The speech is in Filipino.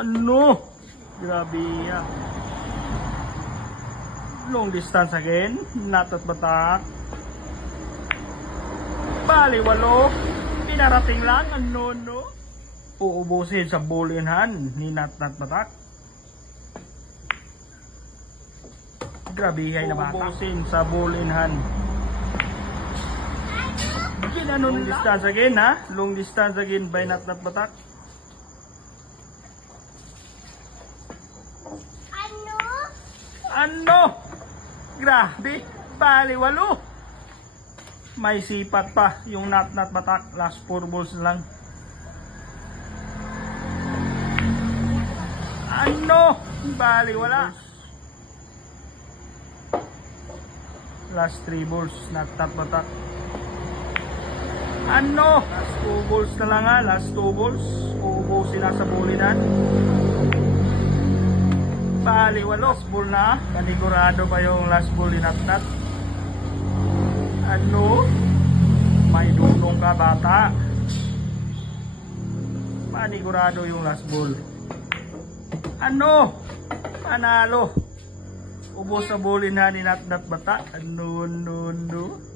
Ano? Grabe yan. Long distance again. Natat batak. Bali, 8. Pinarating lang. Ano, no? Uubusin sa ball in hand ni Natat batak. Grabe yan na batak. Uubusin sa ball in hand. Long distance again, ha? Long distance again by Natat batak. Ano? Grabe. Bali, 8. May sipat pa yung Natat batak. Last 4 balls na lang. Ano? Bali, wala. Last 3 balls. Natat batak. Ano? Last 2 balls na lang, ha. Last 2 balls. Uubusin na sa bulinan. Bali, 8. Last ball na. Panigurado pa yung last ball ni Natat. Ano? May dunong ka, bata. Panigurado yung last ball. Ano? Panalo. Ubos sa ball ni Natat bata. Ano, no, no.